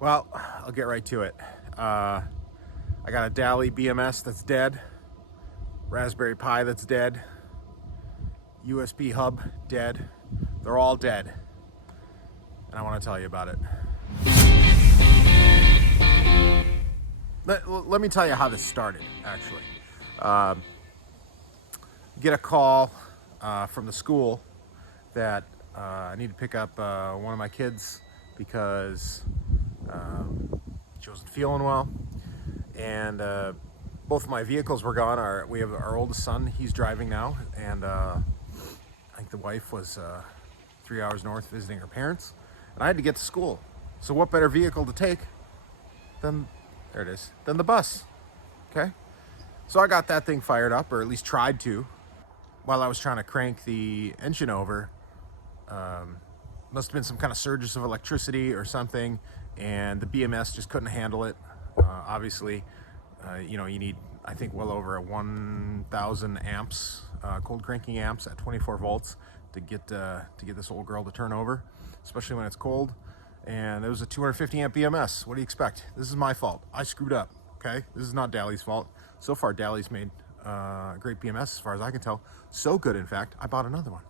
Well, I'll get right to it. I got a Daly BMS that's dead, Raspberry Pi that's dead, USB hub dead. They're all dead, and I want to tell you about it. Let me tell you how this started, actually. Get a call from the school that I need to pick up one of my kids because she wasn't feeling well, and both of my vehicles were gone. We have our oldest son, he's driving now, and I think the wife was 3 hours north visiting her parents, and I had to get to school. So what better vehicle to take than, there it is, than the bus, okay? So I got that thing fired up, or at least tried to, while I was trying to crank the engine over. Must have been some kind of surges of electricity or something, and the BMS just couldn't handle it. Obviously, you know, you need, I think, well over a 1,000 amps, cold cranking amps at 24 volts to get this old girl to turn over, especially when it's cold. And it was a 250 amp BMS. What do you expect? This is my fault. I screwed up. Okay, this is not Daly's fault. So far, Daly's made a great BMS, as far as I can tell. So good, in fact, I bought another one.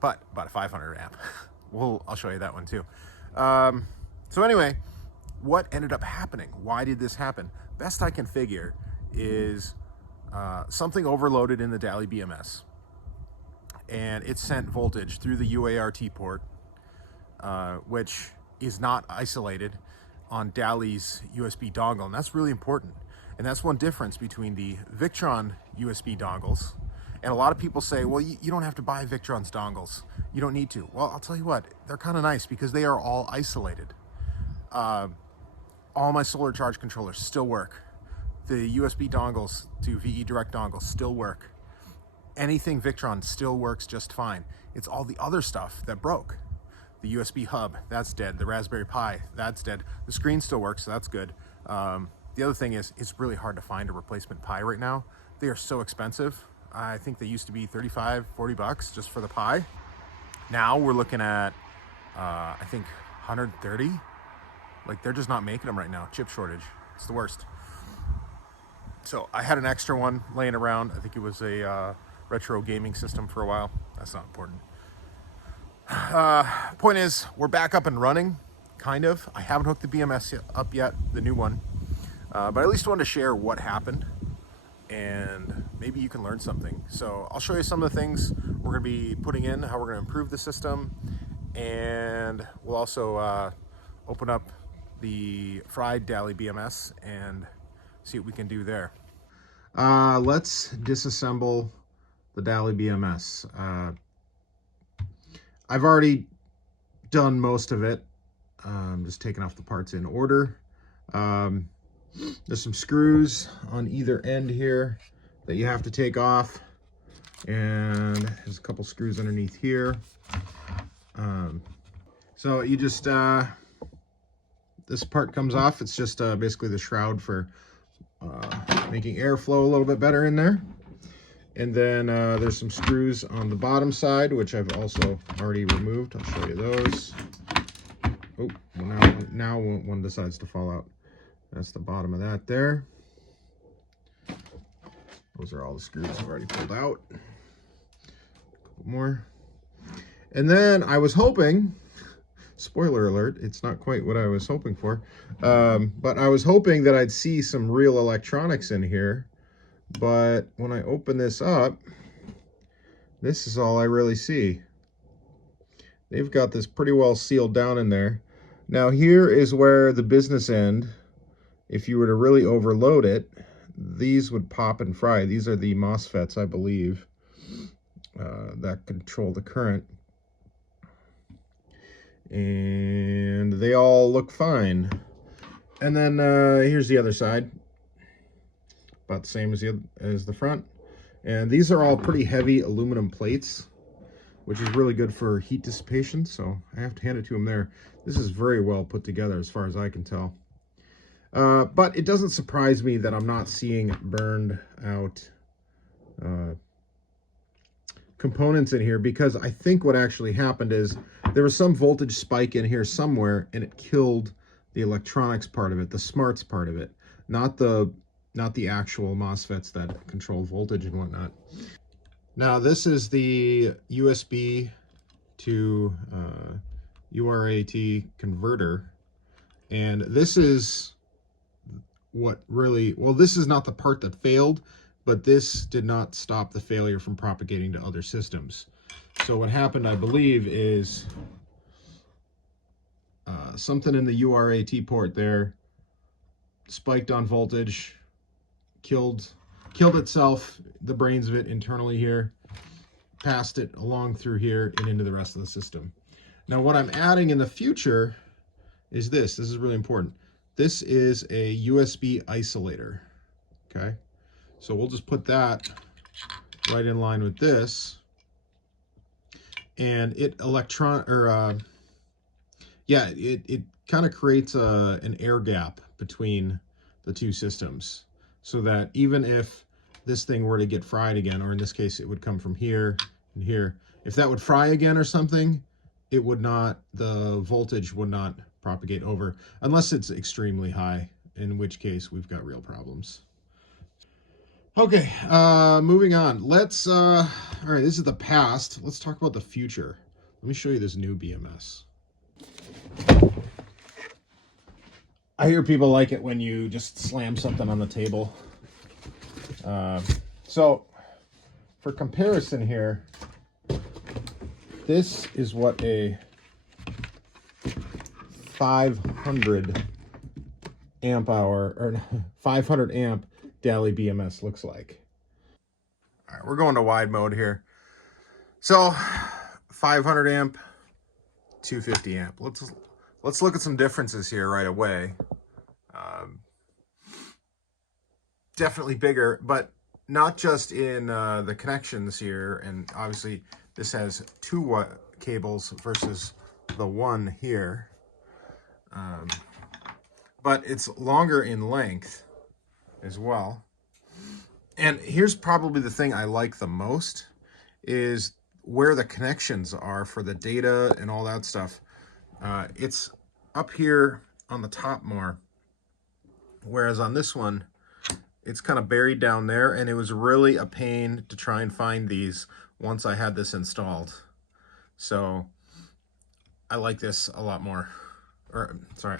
But about a 500 amp. I'll show you that one too. So anyway, what ended up happening? Why did this happen? Best I can figure is something overloaded in the Daly BMS, and it sent voltage through the UART port, which is not isolated on Daly's USB dongle, and that's really important. And that's one difference between the Victron USB dongles. And a lot of people say, well, you don't have to buy Victron's dongles. You don't need to. Well, I'll tell you what, they're kind of nice because they are all isolated. All my solar charge controllers still work. The USB dongles to VE Direct dongles still work. Anything Victron still works just fine. It's all the other stuff that broke. The USB hub, that's dead. The Raspberry Pi, that's dead. The screen still works, so that's good. The other thing is, it's really hard to find a replacement Pi right now. They are so expensive. I think they used to be 35, 40 bucks just for the Pi. Now we're looking at, I think 130. Like, they're just not making them right now. Chip shortage, it's the worst. So I had an extra one laying around. I think it was a retro gaming system for a while. That's not important. Point is, we're back up and running, kind of. I haven't hooked the BMS up yet, the new one. But I at least wanted to share what happened, and maybe you can learn something. So I'll show you some of the things we're going to be putting in, how we're going to improve the system, and we'll also open up the fried Daly BMS and see what we can do there. Let's disassemble the Daly BMS. I've already done most of it. I'm just taking off the parts in order. There's some screws on either end here that you have to take off, and there's a couple screws underneath here. So you just, this part comes off. It's just basically the shroud for making airflow a little bit better in there. And then there's some screws on the bottom side, which I've also already removed. I'll show you those. Oh, well, now one decides to fall out. That's the bottom of that there. Those are all the screws I've already pulled out. A couple more. And then I was hoping, spoiler alert, it's not quite what I was hoping for, but I was hoping that I'd see some real electronics in here. But when I open this up, this is all I really see. They've got this pretty well sealed down in there. Now here is where the business end, if you were to really overload it, these would pop and fry. These are the MOSFETs, I believe, that control the current. And they all look fine. And then here's the other side. About the same as the front. And these are all pretty heavy aluminum plates, which is really good for heat dissipation, so I have to hand it to them there. This is very well put together as far as I can tell. But it doesn't surprise me that I'm not seeing burned out components in here, because I think what actually happened is there was some voltage spike in here somewhere, and it killed the electronics part of it, the smarts part of it, not the actual MOSFETs that control voltage and whatnot. Now this is the USB to UART converter, and this is what really, well, this is not the part that failed, but this did not stop the failure from propagating to other systems. So what happened, I believe, is something in the UART port there spiked on voltage, killed itself, the brains of it internally here, passed it along through here and into the rest of the system. Now what I'm adding in the future is this. This is really important. This is a USB isolator, okay? So we'll just put that right in line with this. And it it kind of creates an air gap between the two systems, so that even if this thing were to get fried again, or in this case it would come from here and here, if that would fry again or something, it would not, the voltage would not propagate over, unless it's extremely high, in which case we've got real problems. Okay, moving on. Let's, all right, this is the past. Let's talk about the future. Let me show you this new BMS. I hear people like it when you just slam something on the table. So, for comparison here, this is what a 500 amp hour, or 500 amp Daly BMS looks like. All right, we're going to wide mode here. So 500 amp, 250 amp. Let's look at some differences here right away. Definitely bigger, but not just in the connections here. And obviously this has 2 cables versus the 1 here. But it's longer in length as well. And here's probably the thing I like the most, is where the connections are for the data and all that stuff. It's up here on the top more, whereas on this one it's kind of buried down there, and it was really a pain to try and find these once I had this installed. So I like this a lot more. Or sorry,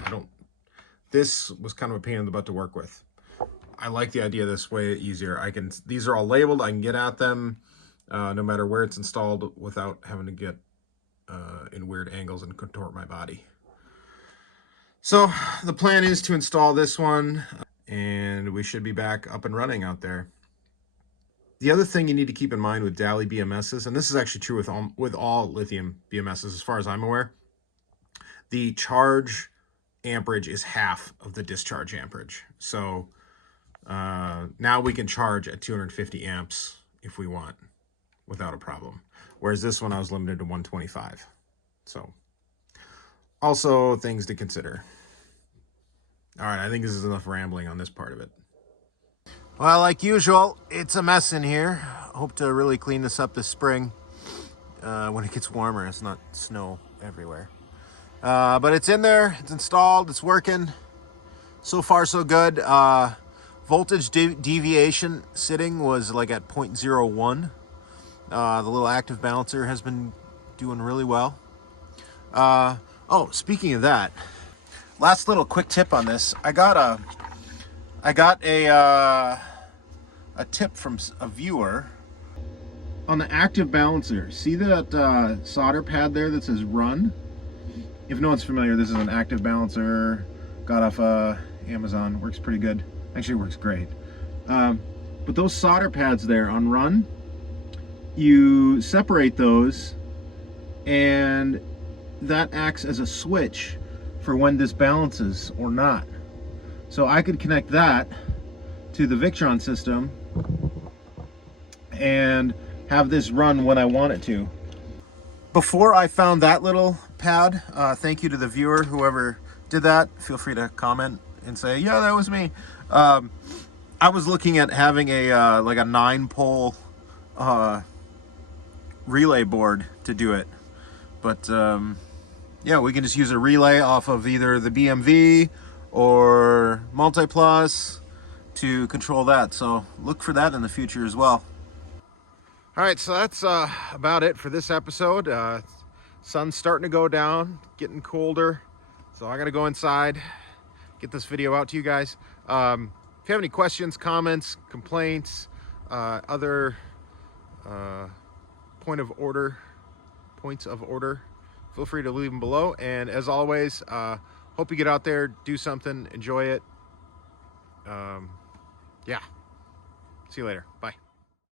this was kind of a pain in the butt to work with. I like the idea this way easier. These are all labeled, I can get at them no matter where it's installed without having to get in weird angles and contort my body. So the plan is to install this one, and we should be back up and running out there. The other thing you need to keep in mind with Daly BMSs, and this is actually true with all lithium BMSs as far as I'm aware, the charge amperage is half of the discharge amperage. So now we can charge at 250 amps if we want without a problem. Whereas this one I was limited to 125. So also things to consider. All right, I think this is enough rambling on this part of it. Well, like usual, it's a mess in here. Hope to really clean this up this spring when it gets warmer. It's not snow everywhere. But it's in there, it's installed, it's working. So far, so good. Voltage deviation sitting was like at 0.01. The little active balancer has been doing really well. Oh, speaking of that, last little quick tip on this. I got a tip from a viewer on the active balancer. See that solder pad there that says run? If no one's familiar, this is an active balancer. Got off Amazon. Works pretty good. Actually works great. But those solder pads there on run, you separate those, and that acts as a switch for when this balances or not. So I could connect that to the Victron system and have this run when I want it to. Before I found that little pad, thank you to the viewer, whoever did that. Feel free to comment and say, yeah, that was me. I was looking at having a like a 9-pole relay board to do it, but yeah, we can just use a relay off of either the BMV or Multiplus to control that. So look for that in the future as well. All right, so that's about it for this episode. Sun's starting to go down, getting colder, so I gotta go inside, get this video out to you guys. If you have any questions, comments, complaints, other points of order, feel free to leave them below. And as always, hope you get out there, do something, enjoy it. Yeah, see you later. Bye.